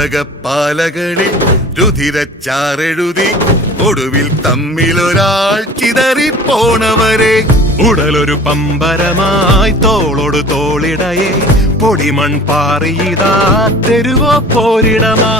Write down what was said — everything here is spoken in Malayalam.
പുസ്തകപ്പാലകളിൽ രുതിരച്ചാറെഴുതി ഒടുവിൽ തമ്മിലൊരാൾ ചിതറിപ്പോണവരെ. ഉടലൊരു പമ്പരമായി തോളോട് തോളിടയെ പൊടിമൺ പാറിയിതാ തെരുവോ പോരിടമാ.